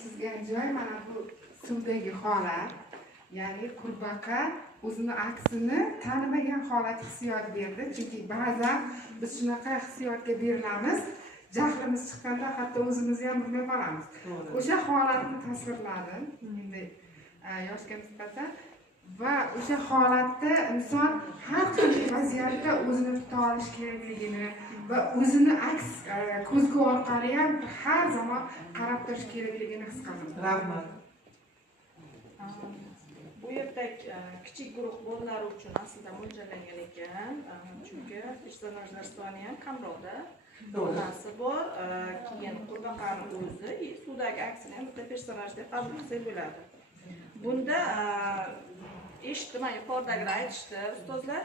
chizgan joy mana bu suvdagi holat. Ya'ni qurbaqa o'zini aksini tanimagan holat hissiyot berdi. Chunki ba'zan biz shunaqa hissiyotga berilamiz, jahlimiz chiqqanda hatto o'zimizni ham bilmay qolamiz. O'sha holatni tasvirladi. Endi yoshga nisbatan va o'sha holatda inson har qanday vaziyatda o'zini tuta olish kerakligini va o'zini aks ko'zgu orqali ham har zamon qarab turish kerakligini his qildim. Rahmat. Bu yerda kichik guruh bolalar uchun aslida mo'ljallangan ekan, chunki personajlar soni ham kamroqda. Onasi bor, keyin qurbaqani o'zi, suvdagi aksini ham bitta personaj deb qabul qilsak bo'ladi. Bunda eshitdim, yuqoridagilar aytishdi, ustozlar,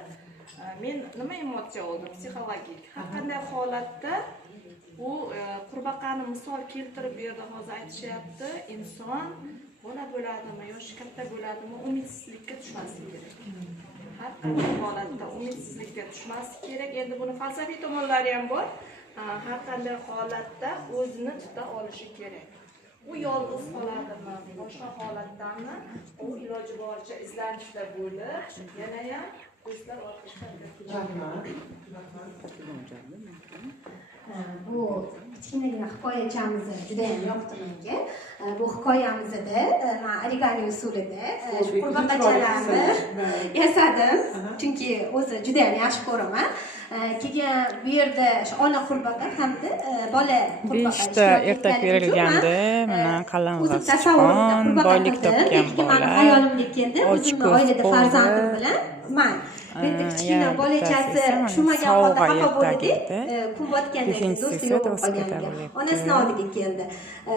men nima emotsiya oldim, psixologik. Har qanday holatda u qurbaqani misol keltirib bu yerda hozir aytishyapti, inson bola bo'ladimi yoki katta bo'ladimi, umidsizlikka tushmasligi kerak. Har qanday holatda umidsizlikka tushmasligi kerak. Endi buni falsafiy tomonlari ham bor. Har qanday holatda o'zini tuta olishi kerak. U yolg'iz qoladimi, boshqa holatdami, u iloji boricha izlanishda bo'lib, yana ham do'stlar orqali bu kichkinagina hikoyachamizni juda ham yoqdi menga. Bu hikoyamizda men origami usulida qurbaqachalarni yasadim, chunki o'zi juda ham yaxshi ko'raman. Keyin bu yerda ona qurbaqa hamda bola qurbaqa 5 ta ertak berilgandi. Mana qalang'az chiqqan, boylik topgan bola. Hayolimga keldi, o'zimni oilada farzandim bilan men bitta kichkina bolachasi tushmagan holda xafa bo'ldi. Kun botganda do'sti yo'q qolganiga onasini oldiga keldi.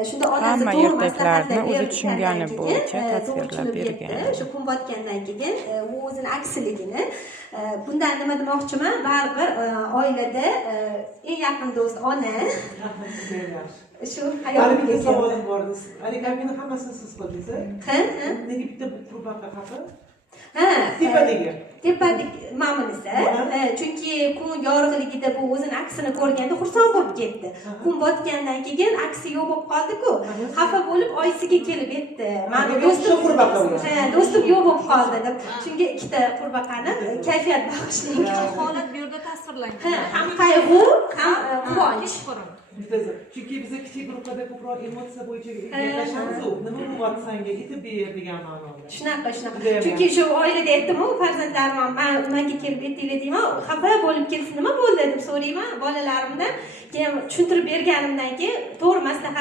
Shunda onasi to'g'ri maslahatlar o'zi tushungani bo'yicha tasvirlab bergan. Shu kun botgandan keyin u o'zini aksiligini bundan nima demoqchiman, baribir oilada eng yaqin do'st ona. Shu hayotimga savolim bor. Origamini hammasini siz qildingiz. Nega bitta qurbaqa haqi? Tepadagi ma'mulisi. Chunki kun yorug'ligida bu o'zini aksini ko'rganda xursand bo'lib ketdi. Kun botgandan keyin aksi yo'q bo'lib qoldi-ku. Xafa bo'lib oyisiga kelib aytdi. Meni do'stim qurbaqa bo'ldi. Do'stim yo'q bo'lib qoldi deb. Chunki ikkita qurbaqani kayfiyat bag'ishlangan holat bu yerda tasvirlangan. Ham qayg'u, ham quvonch. Chunki biz kichik guruhlarda ko'proq emotsiya bo'yicha gaplashamiz, nima bo'lyapti senga aytib ber degan ma'noda. Shunaqa. Chunki shu oilada aytdim-ku, farzandlarim ham menga kelib aytinglar deyman, xafa bo'lib kelsa nima bo'ldi deb so'rayman bolalarimdan. Keyin tushuntirib berganimdan keyin to'g'ri maslahat